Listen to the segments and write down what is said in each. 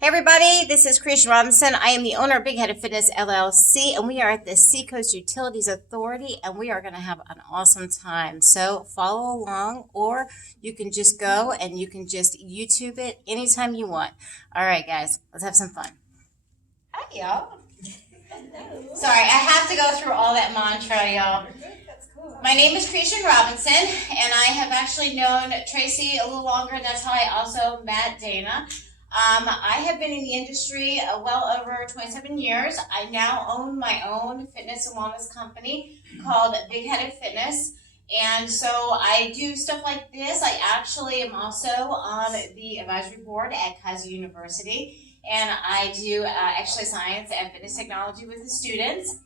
Hey everybody, this is Christian Robinson. I am the owner of Big Headed Fitness LLC, and we are at the Seacoast Utilities Authority, and we are going to have an awesome time. So follow along, or you can just go and you can just YouTube it anytime you want. All right, guys, let's have some fun. Hi, y'all. Sorry, I have to go through all that mantra, y'all. My name is Christian Robinson, and I have actually known Tracy a little longer. That's how I also met Dana. I have been in the industry well over 27 years. I now own my own fitness and wellness company called Big Headed Fitness. And so I do stuff like this. I actually am also on the advisory board at Kaiser University. And I do exercise science and fitness technology with the students.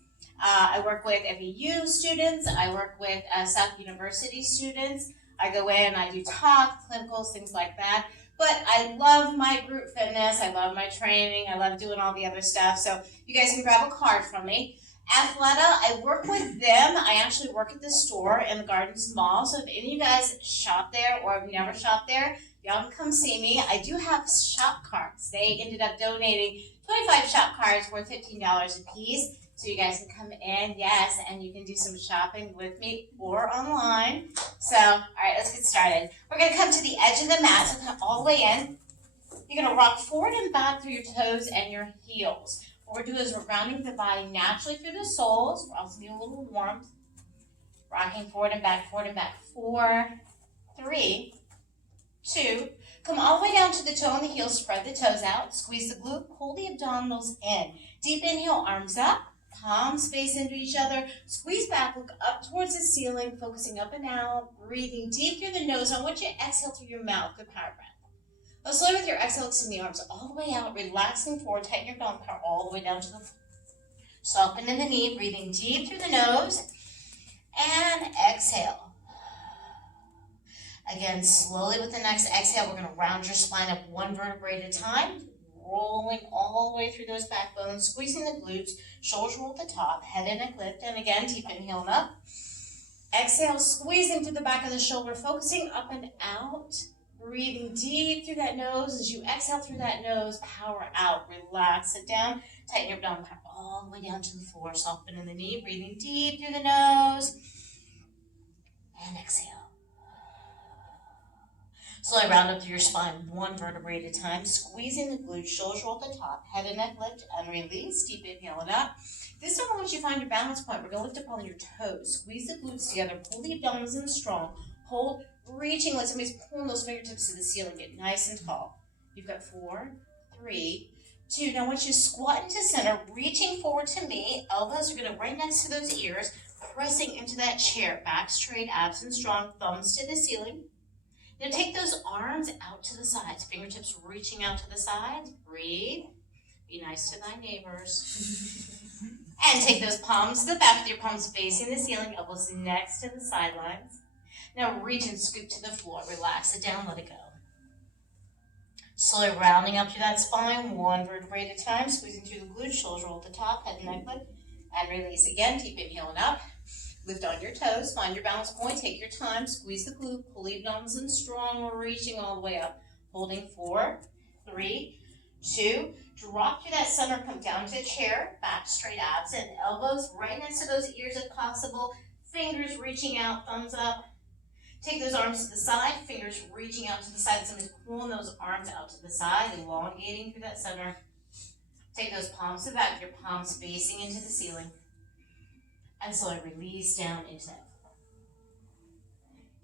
I work with FEU students. I work with South University students. I go in, I do talks, clinicals, things like that. But I love my group fitness. I love my training. I love doing all the other stuff. So you guys can grab a card from me. Athleta, I work with them. I actually work at the store in the Gardens Mall. So if any of you guys shop there or have never shopped there, y'all can come see me. I do have shop cards. They ended up donating 25 shop cards worth $15 a piece. So you guys can come in, yes, and you can do some shopping with me or online. So, all right, let's get started. We're going to come to the edge of the mat, so come all the way in. You're going to rock forward and back through your toes and your heels. What we're doing is we're grounding the body naturally through the soles. We're also getting a little warmth. Rocking forward and back, 4, 3, 2. Come all the way down to the toe and the heel. Spread the toes out. Squeeze the glute. Pull the abdominals in. Deep inhale, arms up. Palms face into each other. Squeeze back, look up towards the ceiling, focusing up and out, breathing deep through the nose. I want you to exhale through your mouth. Good power breath. Now slowly with your exhale, extend the arms all the way out, relaxing forward, tighten your bone power all the way down to the floor. Soften in the knee, breathing deep through the nose, and exhale. Again, slowly with the next exhale, we're going to round your spine up one vertebrae at a time, rolling all the way through those backbones, squeezing the glutes, shoulders roll at the top, head and neck lift, and again, deep inhale up. Exhale, squeezing through the back of the shoulder, focusing up and out, breathing deep through that nose. As you exhale through that nose, power out, relax it down, tighten your abdominal power all the way down to the floor, soften in the knee, breathing deep through the nose, and exhale. Slowly round up through your spine, one vertebrae at a time, squeezing the glutes, shoulders roll at the top, head and neck lift, and release. Deep inhale it up. This time, once you find your balance point, we're going to lift up on your toes. Squeeze the glutes together, pull the abdominals in strong, hold, reaching like somebody's pulling those fingertips to the ceiling. Get nice and tall. You've got 4, 3, 2. Now, once you squat into center, reaching forward to me, elbows are going to right next to those ears, pressing into that chair. Back straight, abs and strong, thumbs to the ceiling. Now take those arms out to the sides, fingertips reaching out to the sides. Breathe. Be nice to thy neighbors. And take those palms to the back with your palms facing the ceiling, elbows next to the sidelines. Now reach and scoop to the floor. Relax it down, let it go. Slowly rounding up through that spine, one vertebrae at a time, squeezing through the glutes, shoulders roll at the top, head and neck lift, and release again. Deep inhale and up. Lift on your toes, find your balance point, take your time, squeeze the glute, pull the abdominals in strong, reaching all the way up. Holding 4, 3, 2, drop to that center, come down to the chair, back straight abs and elbows right next to those ears if possible, fingers reaching out, thumbs up. Take those arms to the side, fingers reaching out to the side, somebody's pulling those arms out to the side, elongating through that center. Take those palms to the back, your palms facing into the ceiling. And slowly release down into that.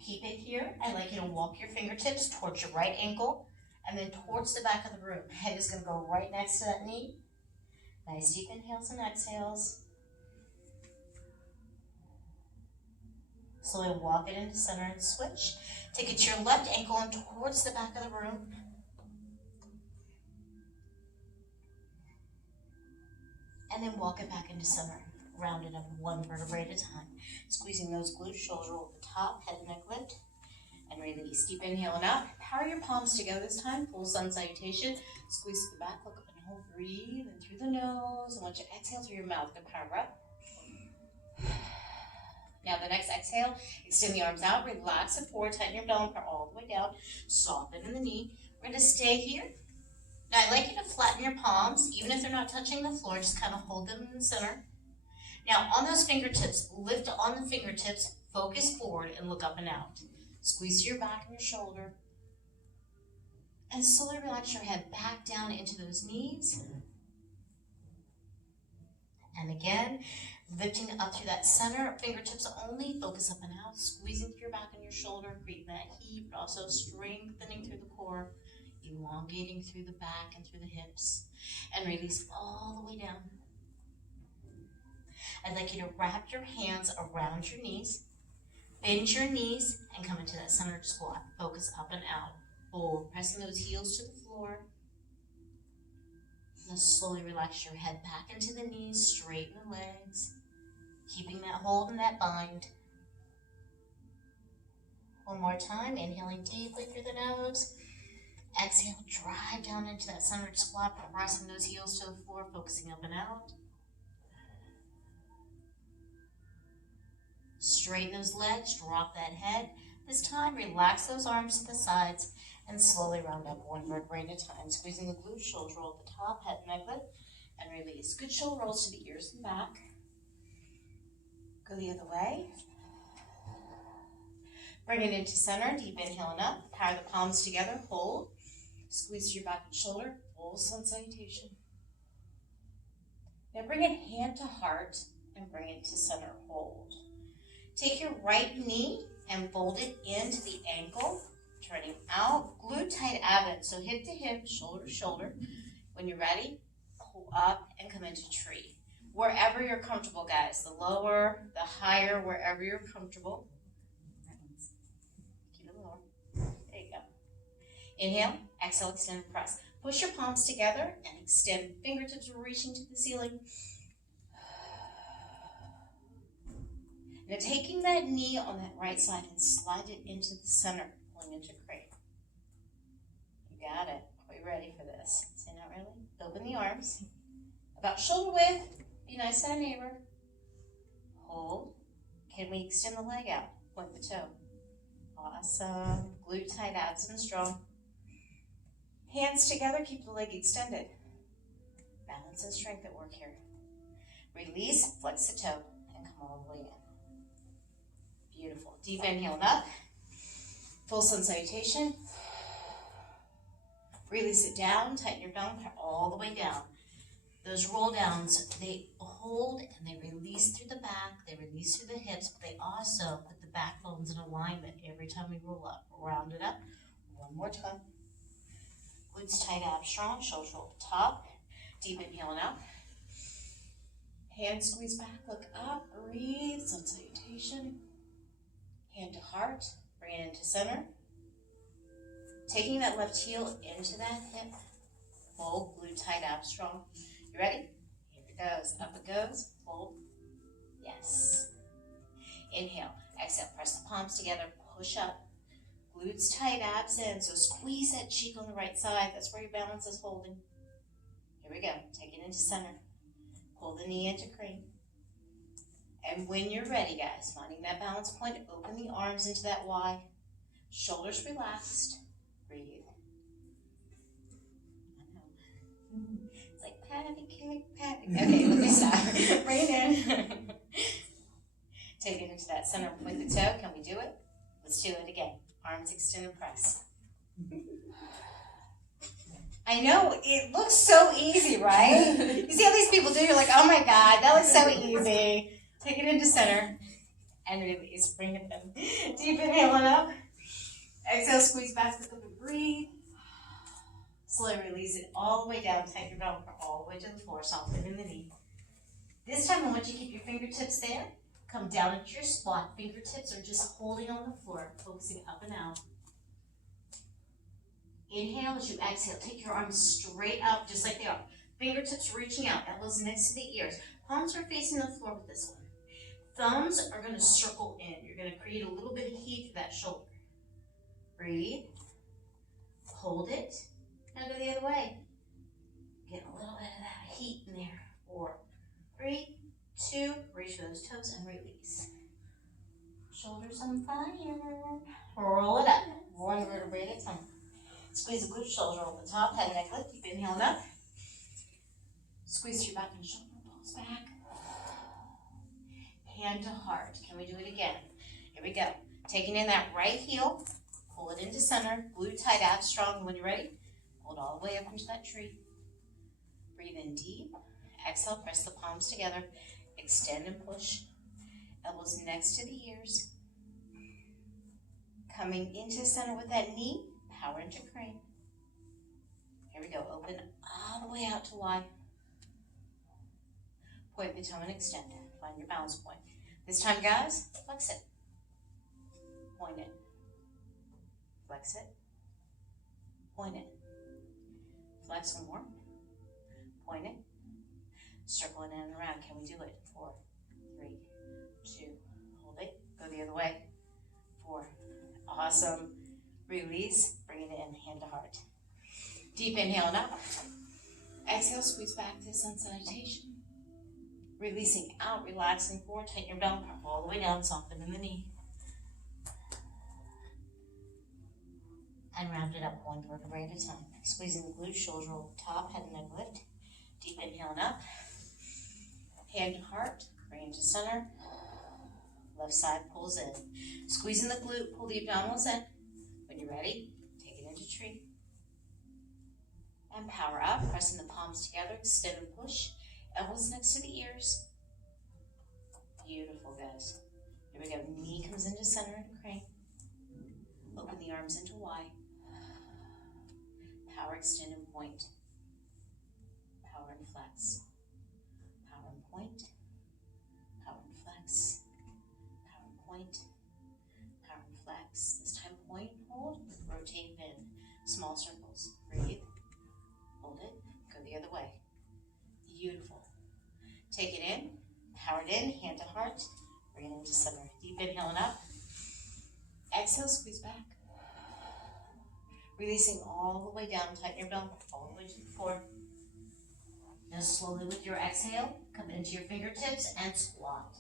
Keep it here. I'd like you to walk your fingertips towards your right ankle and then towards the back of the room. Head is going to go right next to that knee. Nice deep inhales and exhales. Slowly walk it into center and switch. Take it to your left ankle and towards the back of the room. And then walk it back into center. Round it up one vertebrae at a time. Squeezing those glutes, shoulders roll at the top, head and neck lift, and release. Deep inhale and up. Power your palms together this time. Full sun salutation. Squeeze to the back, look up and hold. Breathe in through the nose. And once you exhale through your mouth, good power breath. Now the next exhale, extend the arms out, relax it forward, tighten your abdominal, power all the way down, soften in the knee. We're going to stay here. Now I'd like you to flatten your palms, even if they're not touching the floor, just kind of hold them in the center. Now on those fingertips, lift on the fingertips, focus forward and look up and out. Squeeze your back and your shoulder. And slowly relax your head back down into those knees. And again, lifting up through that center, fingertips only, focus up and out, squeezing through your back and your shoulder, creating that heat, but also strengthening through the core, elongating through the back and through the hips, and release all the way down. I'd like you to wrap your hands around your knees, bend your knees, and come into that centered squat. Focus up and out. Hold, pressing those heels to the floor. Now slowly relax your head back into the knees, straighten the legs, keeping that hold and that bind. One more time, inhaling deeply through the nose. Exhale, drive down into that centered squat, pressing those heels to the floor, focusing up and out. Straighten those legs, drop that head. This time, relax those arms to the sides and slowly round up one vertebrae at a time, squeezing the glutes, shoulder roll at the top, head and neck lift, and release. Good shoulder rolls to the ears and back. Go the other way. Bring it into center, deep inhale and up. Power the palms together, hold. Squeeze your back and shoulder, full sun salutation. Now bring it hand to heart and bring it to center, hold. Take your right knee and fold it into the ankle, turning out, glute tight abs, so hip to hip, shoulder to shoulder. When you're ready, pull up and come into tree. Wherever you're comfortable, guys, the lower, the higher, wherever you're comfortable. Keep it lower. There you go. Inhale, exhale, extend and press. Push your palms together and extend. Fingertips are reaching to the ceiling. Now taking that knee on that right side and slide it into the center, pulling into crane. You got it. Are we ready for this? Say not really. Open the arms. About shoulder width. Be nice to a neighbor. Hold. Can we extend the leg out? Point the toe. Awesome. Glute tight, abs and strong. Hands together, keep the leg extended. Balance and strength at work here. Release, flex the toe, and come all the way in. Beautiful. Deep inhale and up. Full sun salutation. Release it down, tighten your belt all the way down. Those roll downs, they hold and they release through the back, they release through the hips, but they also put the backbones in alignment every time we roll up. Round it up. One more time. Glutes tight, abs strong, shoulders roll to the top. Deep inhale and out. Hands squeeze back, look up, breathe, sun salutation. Hand to heart, bring it into center. Taking that left heel into that hip. Hold, glute tight, abs strong. You ready? Here it goes. Up it goes. Hold. Yes. Inhale. Exhale. Press the palms together. Push up. Glutes tight, abs in. So squeeze that cheek on the right side. That's where your balance is holding. Here we go. Take it into center. Pull the knee into crane. And when you're ready, guys, finding that balance point, open the arms into that Y. Shoulders relaxed. Breathe. It's like patty cake, patty. Okay, let me stop. Bring it in. Take it into that center point the toe. Can we do it? Let's do it again. Arms extend and press. I know, it looks so easy, right? You see how these people do, you're like, oh my God, that looks so easy. Take it into center and release. Bring it in. Deep inhale and up. Exhale, squeeze back, look up and breathe. Slowly release it all the way down. Tighten your belt all the way to the floor. Soften in the knee. This time I want you to keep your fingertips there. Come down into your squat. Fingertips are just holding on the floor, focusing up and out. Inhale as you exhale. Take your arms straight up, just like they are. Fingertips reaching out, elbows next to the ears. Palms are facing the floor with this one. Thumbs are going to circle in. You're going to create a little bit of heat through that shoulder. Breathe. Hold it. Now go the other way. Get a little bit of that heat in there. 4, 3, 2, reach for those toes and release. Shoulders on fire. Roll it up. One vertebrae at a time. Squeeze the glute shoulder over the the top, head, neck, lift. Keep inhaling up. Squeeze your back and shoulder, pulse back. Hand to heart. Can we do it again? Here we go. Taking in that right heel, pull it into center, glute tight, abs strong. When you're ready, hold all the way up into that tree. Breathe in deep. Exhale, press the palms together. Extend and push. Elbows next to the ears. Coming into center with that knee, power into crane. Here we go. Open all the way out to Y. Point the toe and extend. Find your balance point. This time, guys, flex it. Point it. Flex it. Point it. Flex one more. Point it. Circle it in and around. Can we do it? 4, 3, 2. Hold it. Go the other way. 4. Awesome. Release. Bring it in. Hand to heart. Deep inhale and up. Exhale. Squeeze back to sun salutation. Releasing out. Relaxing forward. Tighten your belt. All the way down. Soften in the knee. And round it up one vertebrae at a time. Squeezing the glutes, shoulder roll top, head and neck lift. Deep inhale and up. Hand to heart, bring it to center. Left side pulls in. Squeezing the glute, pull the abdominals in. When you're ready, take it into tree. And power up, pressing the palms together, extend and push. Elbows next to the ears. Beautiful, guys. Here we go. Knee comes into center and crane. Open the arms into Y. Power, extend, and point. Power and flex. Power and point. Power and flex. Power and point. Power and flex. This time point, hold, rotate, bend. Small circles. Breathe. Hold it. Go the other way. Beautiful. Take it in. Power it in. Hand to heart. Bring it into center. Deep inhale and up. Exhale, squeeze back. Releasing all the way down, tighten your belt, all the way to the floor. Now slowly with your exhale, come into your fingertips and squat.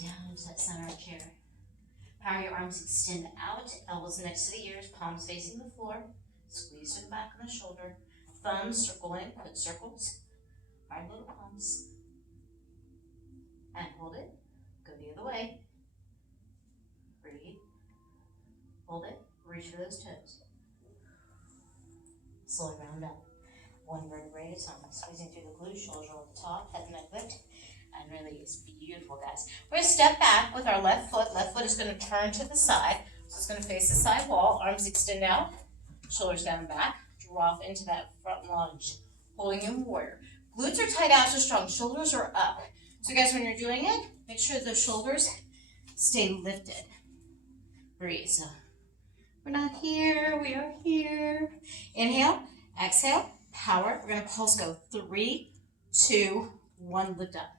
Down into that center chair. Power your arms, extend out, elbows next to the ears, palms facing the floor. Squeeze to the back of the shoulder. Thumbs circle in, put circles. Hard little palms. And hold it. Go the other way. Breathe. Hold it. Reach for those toes. Slowly round up. One vertebrae at a time. Squeezing through the glutes, shoulders roll at the top, head and neck lift, and release. Beautiful, guys. We're going to step back with our left foot. Left foot is going to turn to the side. So it's going to face the side wall. Arms extend out. Shoulders down and back. Drop into that front lunge. Holding in warrior. Glutes are tight out so strong. Shoulders are up. So guys, when you're doing it, make sure the shoulders stay lifted. Breathe. So we're not here. We are here. Inhale. Exhale. Power. We're going to pulse go. 3, 2, 1. Lift up.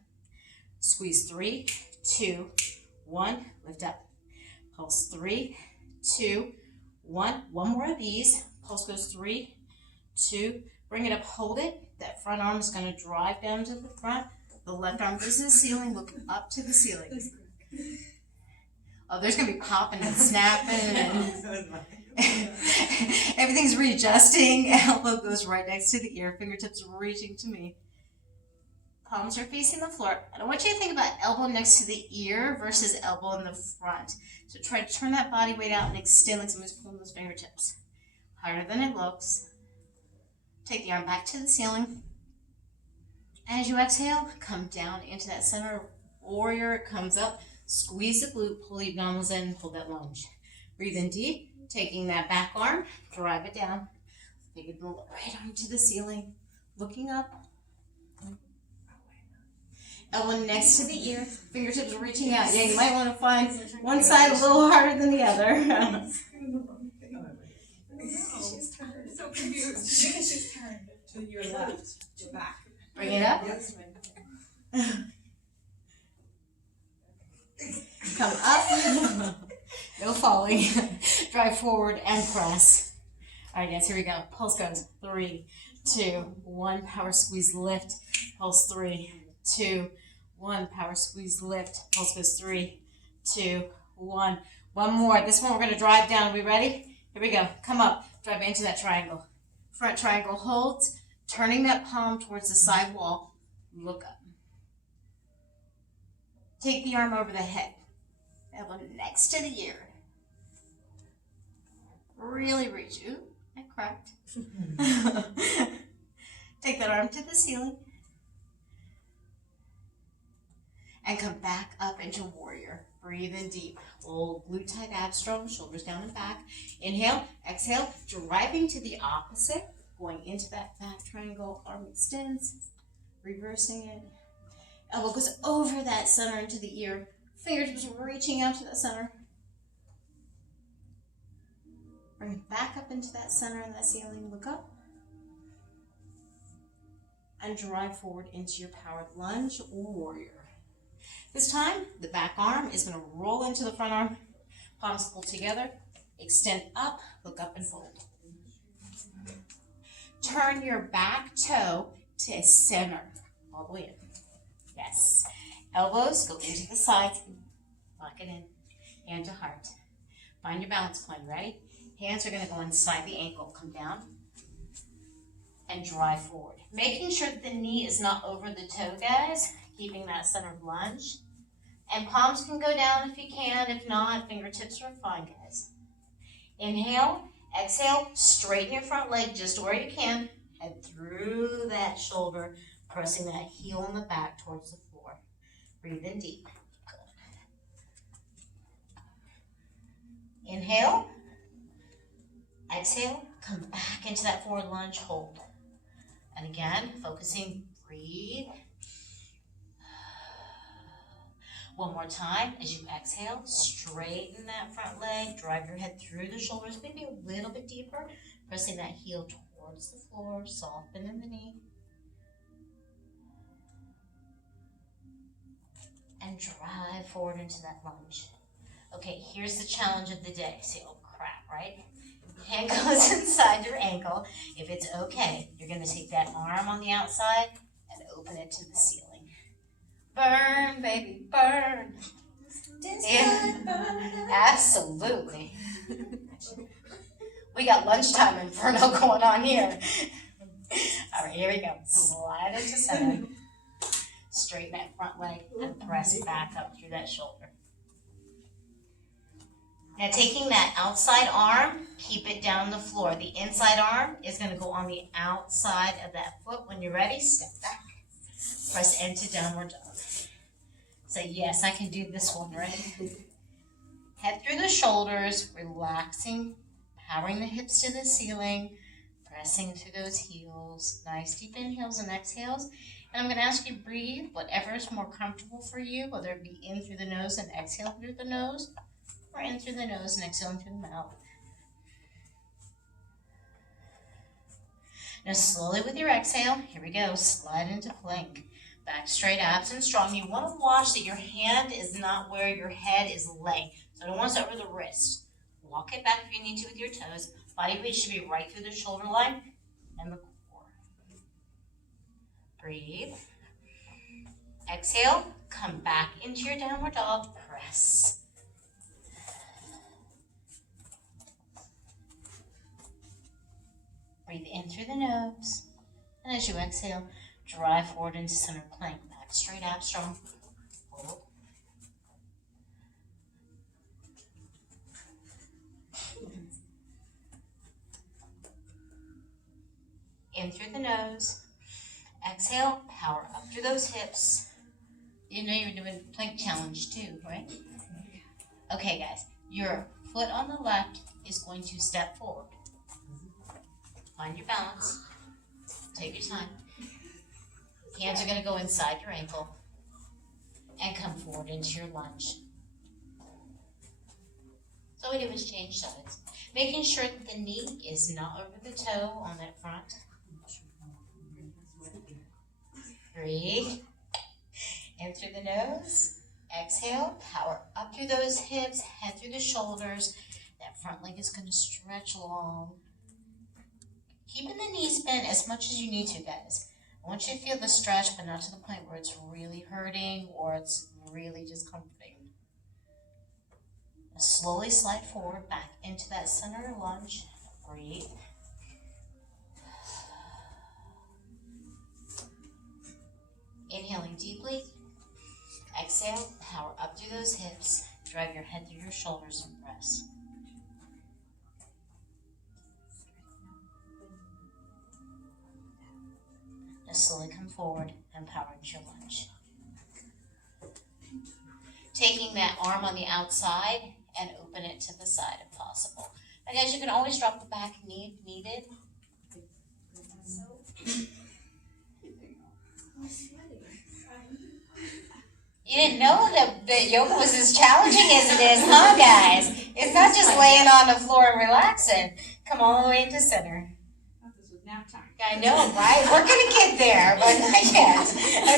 Squeeze. 3, 2, 1. Lift up. Pulse. 3, 2, 1. One more of these. Pulse goes 3, 2. Bring it up. Hold it. That front arm is going to drive down to the front. The left arm goes to the ceiling. Look up to the ceiling. Oh, there's going to be popping and snapping. And everything's readjusting. Elbow goes right next to the ear. Fingertips reaching to me. Palms are facing the floor. And I want you to think about elbow next to the ear versus elbow in the front. So try to turn that body weight out and extend like someone's pulling those fingertips. Harder than it looks. Take the arm back to the ceiling. As you exhale, come down into that center warrior. It comes up. Squeeze the glute, pull the abdominals in, hold that lunge. Breathe in deep, taking that back arm, drive it down. Take the right arm to the ceiling, looking up. Elbow next to the ear, fingertips reaching out. Yeah, you might want to find one side a little harder than the other. She's turned. So confused. She's turned to your left, to back. Bring it up. Yes. Come up. No falling. Drive forward and press. All right, guys, here we go. Pulse goes 3, 2, 1. Power squeeze, lift. Pulse 3, 2, 1. Power squeeze, lift. Pulse goes 3, 2, 1. One more. This one we're going to drive down. Are we ready? Here we go. Come up. Drive into that triangle. Front triangle holds, turning that palm towards the side wall. Look up. Take the arm over the head. Elbow next to the ear. Really reach. Ooh, I cracked. Take that arm to the ceiling. And come back up into warrior. Breathe in deep. Hold glute tight, abs strong, shoulders down and back. Inhale, exhale, driving to the opposite. Going into that back triangle, arm extends. Reversing it. Elbow goes over that center into the ear. Fingertips reaching out to the center. Bring it back up into that center and that ceiling. Look up. And drive forward into your powered lunge or warrior. This time, the back arm is going to roll into the front arm. Palms pull together. Extend up. Look up and fold. Turn your back toe to center. All the way in. Yes. Elbows go into the sides. Lock it in. Hand to heart. Find your balance point. Ready? Hands are going to go inside the ankle. Come down. And drive forward. Making sure that the knee is not over the toe, guys. Keeping that centered lunge. And palms can go down if you can. If not, fingertips are fine, guys. Inhale, exhale, straighten your front leg just where you can. Head through that shoulder, pressing that heel in the back towards the floor. Breathe in deep. Good. Inhale, exhale, come back into that forward lunge, hold. And again, focusing, breathe. One more time, as you exhale, straighten that front leg, drive your head through the shoulders, maybe a little bit deeper, pressing that heel towards the floor, soften in the knee. And drive forward into that lunge. Okay, here's the challenge of the day. Say, oh crap, right? Hand goes inside your ankle. If it's okay, you're going to take that arm on the outside and open it to the ceiling. Burn, baby, burn. Yeah, absolutely. We got lunchtime inferno going on here. All right, here we go. Slide into center. Straighten that front leg and press back up through that shoulder. Now taking that outside arm, keep it down the floor. The inside arm is going to go on the outside of that foot. When you're ready, step back. Press into downward dog. Say, yes, I can do this one, right? Head through the shoulders, relaxing, powering the hips to the ceiling, pressing through those heels. Nice deep inhales and exhales. And I'm going to ask you to breathe whatever is more comfortable for you, whether it be in through the nose and exhale through the nose, or in through the nose and exhaling through the mouth. Now slowly with your exhale, here we go, slide into plank. Back straight, abs and strong. You want to watch that your hand is not where your head is laying. So I don't want it over the wrist. Walk it back if you need to with your toes. Body weight should be right through the shoulder line and the core. Breathe. Exhale, come back into your downward dog, press. Breathe in through the nose. And as you exhale, drive forward into center plank. Back straight, abs strong. Hold. In through the nose. Exhale, power up through those hips. You know you're doing plank challenge too, right? Okay, guys. Your foot on the left is going to step forward. Find your balance. Take your time. Hands are going to go inside your ankle and come forward into your lunge. So what we do is change sides. Making sure that the knee is not over the toe on that front. Breathe. In through the nose. Exhale. Power up through those hips. Head through the shoulders. That front leg is going to stretch long. Keeping the knees bent as much as you need to, guys. I want you to feel the stretch, but not to the point where it's really hurting or it's really just comforting. Now slowly slide forward back into that center lunge. Breathe. deeply. Exhale, power up through those hips. Drive your head through your shoulders and press. Now slowly come forward and power into your lunge. Taking that arm on the outside and open it to the side if possible. And guys, you can always drop the back knee if needed. You didn't know that yoga was as challenging as it is, huh, guys? It's not just laying on the floor and relaxing. Come all the way into center. This was nap time. I know, right? We're going to get there, but not yet.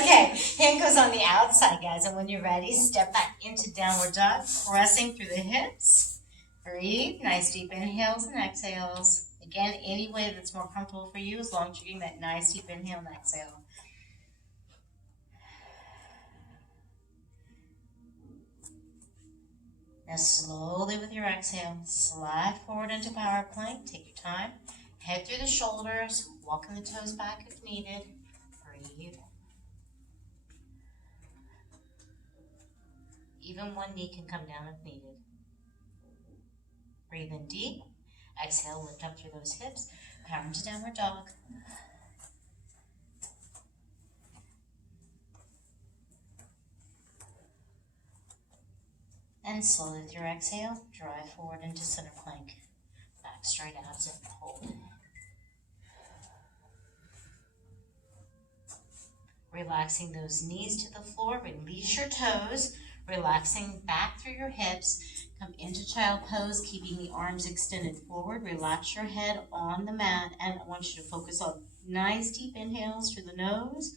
Okay, hand goes on the outside, guys. And when you're ready, step back into downward dog, pressing through the hips. Breathe. Nice deep inhales and exhales. Again, any way that's more comfortable for you, as long as you're getting that nice deep inhale and exhale. Now slowly with your exhale, slide forward into power plank. Take your time. Head through the shoulders, walking the toes back if needed. Breathe. Even one knee can come down if needed. Breathe in deep. Exhale, lift up through those hips. Power into downward dog. And slowly with your exhale, drive forward into center plank. Back straight out, zip and hold. Relaxing those knees to the floor, release your toes, relaxing back through your hips. Come into child pose, keeping the arms extended forward. Relax your head on the mat, and I want you to focus on nice deep inhales through the nose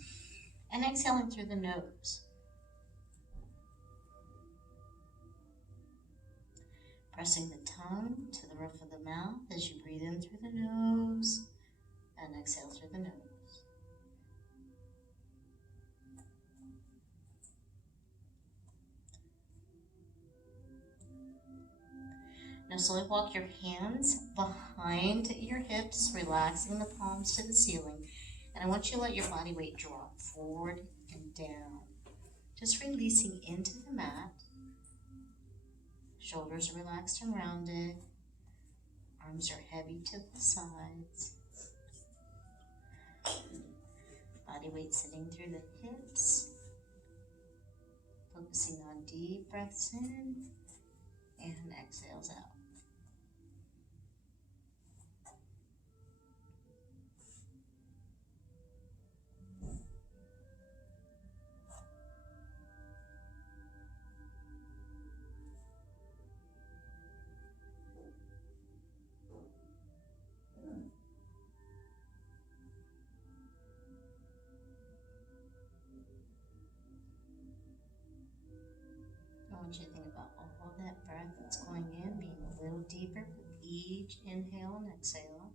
and exhaling through the nose. Pressing the tongue to the roof of the mouth as you breathe in through the nose and exhale through the nose. Now slowly walk your hands behind your hips, relaxing the palms to the ceiling. And I want you to let your body weight drop forward and down. Just releasing into the mat. Shoulders are relaxed and rounded. Arms are heavy to the sides. Body weight sitting through the hips. Focusing on deep breaths in and exhales out. I want you to think about all that breath that's going in, being a little deeper with each inhale and exhale.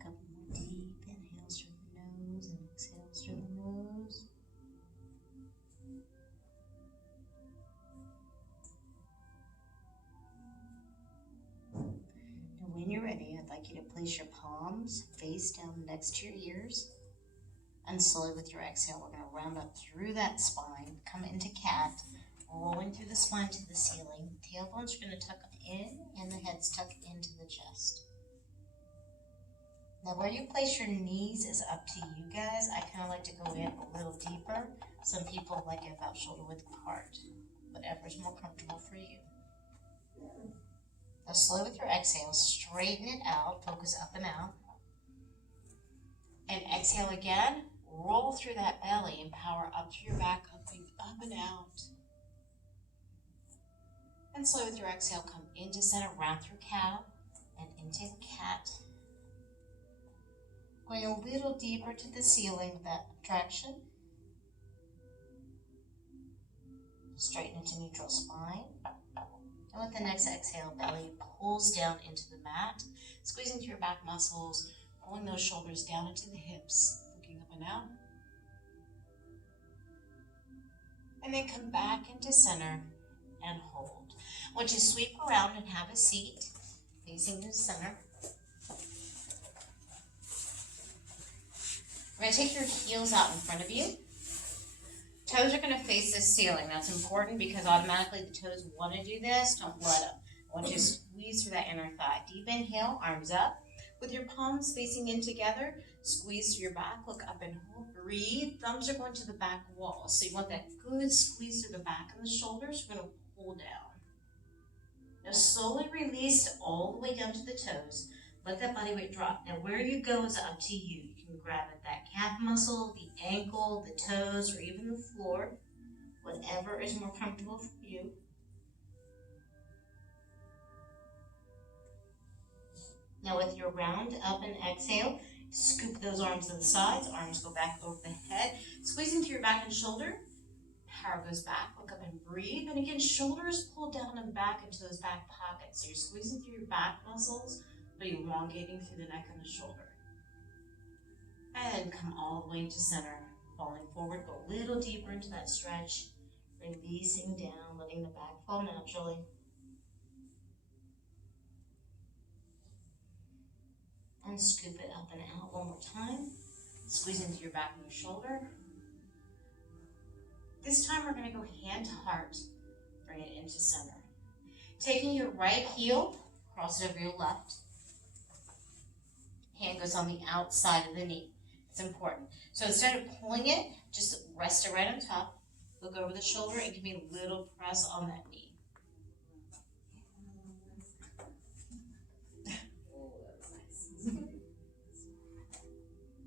Couple more deep inhales through the nose and exhales through the nose. Now when you're ready, I'd like you to place your palms face down next to your ears. And slowly with your exhale, we're going to round up through that spine, come into cat, rolling through the spine to the ceiling. Tailbones are going to tuck in and the heads tuck into the chest. Now where you place your knees is up to you guys. I kind of like to go in a little deeper. Some people like it about shoulder width apart. Whatever's more comfortable for you. Now slowly with your exhale, straighten it out, focus up and out. And exhale again, roll through that belly and power up through your back, up and out. And slowly with your exhale, come into center, round through cow and into cat. Go Going a little deeper to the ceiling with that traction. Straighten into neutral spine. And with the next exhale, belly pulls down into the mat, squeezing through your back muscles, pulling those shoulders down into the hips, looking up and out. And then come back into center and hold. Once you sweep around and have a seat, facing the center. We're going to take your heels out in front of you. Toes are going to face the ceiling. That's important because automatically the toes want to do this. Don't let them. I want you to squeeze through that inner thigh. Deep inhale, arms up. With your palms facing in together, squeeze through your back, look up and hold. Breathe. Thumbs are going to the back wall. So you want that good squeeze through the back and the shoulders. We're going to pull down. Now slowly release all the way down to the toes. Let that body weight drop. Now where you go is up to you. You can grab at that calf muscle, the ankle, the toes, or even the floor. Whatever is more comfortable for you. Now with your round up and exhale, scoop those arms to the sides. Arms go back over the head. Squeezing through your back and shoulder. Power goes back. Look up and breathe. And again, shoulders pull down and back into those back pockets. So you're squeezing through your back muscles, but elongating through the neck and the shoulder. And come all the way into center. Falling forward, go a little deeper into that stretch. Releasing down, letting the back fall naturally. And scoop it up and out one more time. Squeeze into your back and your shoulder. This time we're going to go hand to heart. Bring it into center. Taking your right heel, cross it over your left. Hand goes on the outside of the knee. It's important. So instead of pulling it, just rest it right on top. Look over the shoulder and give me a little press on that knee.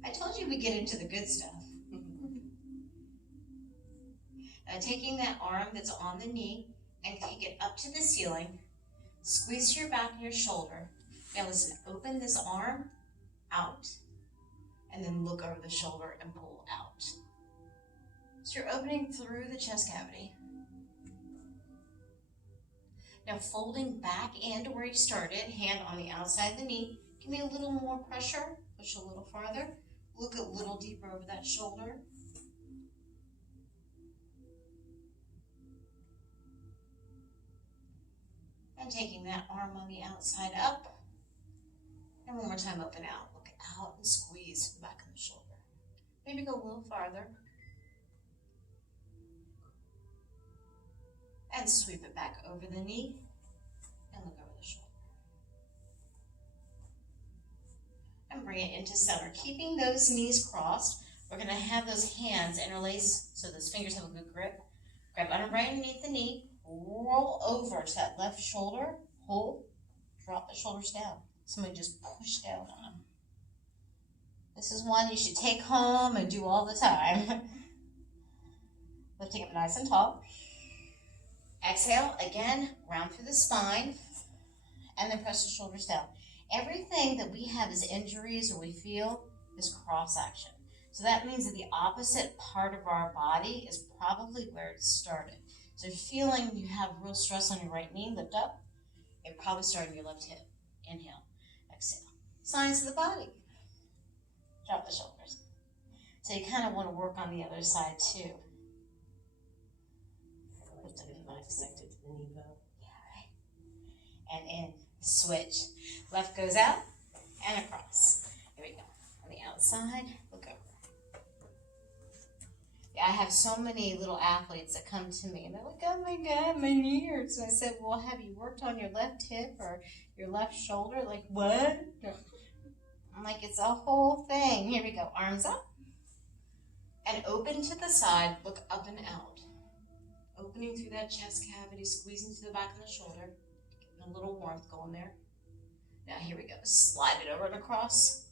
I told you we get into the good stuff. Taking that arm that's on the knee and take it up to the ceiling. Squeeze your back and your shoulder. Now listen, open this arm out. And then look over the shoulder and pull out. So you're opening through the chest cavity. Now folding back into where you started, hand on the outside of the knee. Give me a little more pressure. Push a little farther. Look a little deeper over that shoulder. And taking that arm on the outside up. And one more time, open out. Look out and squeeze the back of the shoulder. Maybe go a little farther. And sweep it back over the knee. And look over the shoulder. And bring it into center. Keeping those knees crossed, we're going to have those hands interlace so those fingers have a good grip. Grab right underneath the knee. Roll over to that left shoulder. Hold. Drop the shoulders down. Somebody just push down on them. This is one you should take home and do all the time. Lifting up nice and tall. Exhale, again, round through the spine. And then press the shoulders down. Everything that we have as injuries or we feel is cross action. So that means that the opposite part of our body is probably where it started. So if you're feeling you have real stress on your right knee, lift up. It probably started in your left hip. Inhale, exhale. Signs of the body. Drop the shoulders. So you kind of want to work on the other side too. Lift up the legs. Yeah, right. And in, switch. Left goes out and across. Here we go. On the outside, look over. I have so many little athletes that come to me and they're like, oh my God, my knee hurts. And I said, well, have you worked on your left hip or your left shoulder? Like, what? I'm like, it's a whole thing. Here we go. Arms up and open to the side. Look up and out. Opening through that chest cavity, squeezing to the back of the shoulder. Getting a little warmth going there. Now here we go. Slide it over and across.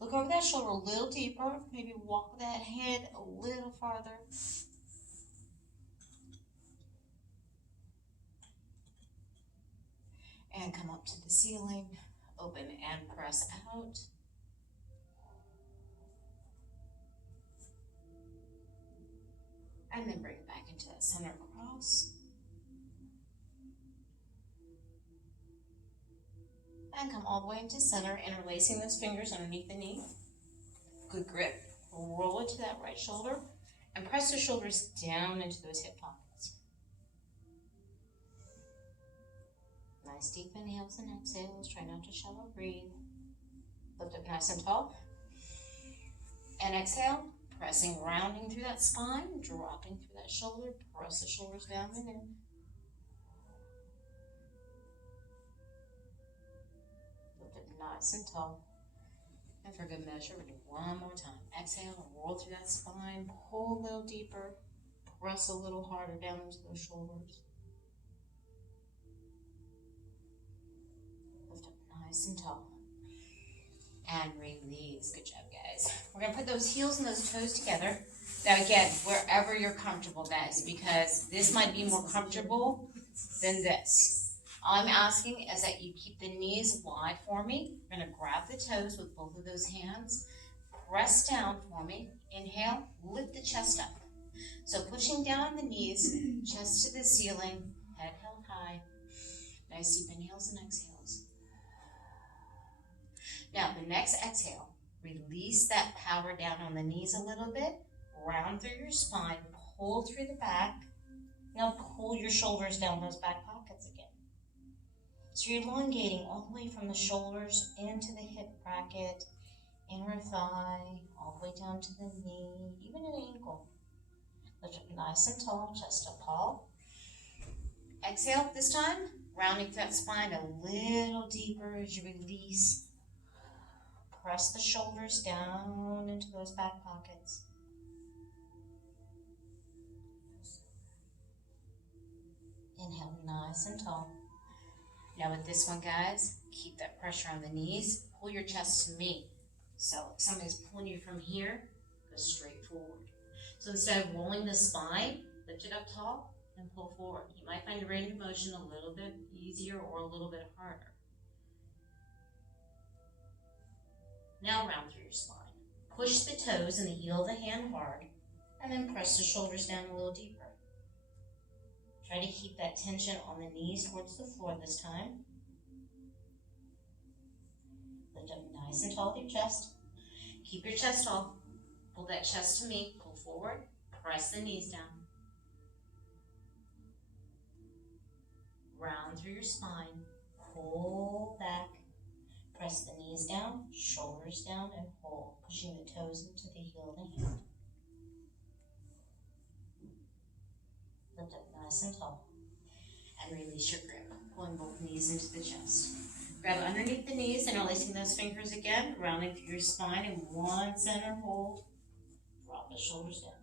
Look over that shoulder a little deeper. Maybe walk that head a little farther. And come up to the ceiling. Open and press out. And then bring it back into that center cross. And come all the way into center, interlacing those fingers underneath the knee. Good grip. Roll it to that right shoulder and press the shoulders down into those hip pockets. Nice deep inhales and exhales. Try not to shallow breathe. Lift up nice and tall. And exhale, pressing, rounding through that spine, dropping through that shoulder. Press the shoulders down and in. Lift up nice and tall. And for good measure, we'll do one more time. Exhale and roll through that spine. Pull a little deeper. Press a little harder down into those shoulders. Lift up nice and tall. And release. Good job, guys. We're going to put those heels and those toes together. Now, again, wherever you're comfortable, guys, because this might be more comfortable than this. All I'm asking is that you keep the knees wide for me. You're going to grab the toes with both of those hands. Press down for me. Inhale, lift the chest up. So pushing down on the knees, chest to the ceiling, head held high. Nice deep inhales and exhales. Now, the next exhale, release that power down on the knees a little bit. Round through your spine, pull through the back. Now pull your shoulders down those back pockets again. So you're elongating all the way from the shoulders into the hip bracket, inner thigh, all the way down to the knee, even an ankle. Lift up nice and tall, chest up tall. Exhale this time, rounding through that spine a little deeper as you release. Press the shoulders down into those back pockets. Inhale nice and tall. Now with this one, guys, keep that pressure on the knees. Pull your chest to me. So if somebody's pulling you from here, go straight forward. So instead of rolling the spine, lift it up tall and pull forward. You might find the range of motion a little bit easier or a little bit harder. Now round through your spine. Push the toes and the heel of the hand hard, and then press the shoulders down a little deeper. Try to keep that tension on the knees towards the floor this time. Lift up nice and tall with your chest. Keep your chest tall. Pull that chest to me. Pull forward. Press the knees down. Round through your spine. Pull back. Press the knees down, shoulders down, and hold, pushing the toes into the heel of the hand. Lift up nice and tall. And release your grip, pulling both knees into the chest. Grab underneath the knees, interlacing those fingers again, rounding through your spine in one center hold. Drop the shoulders down.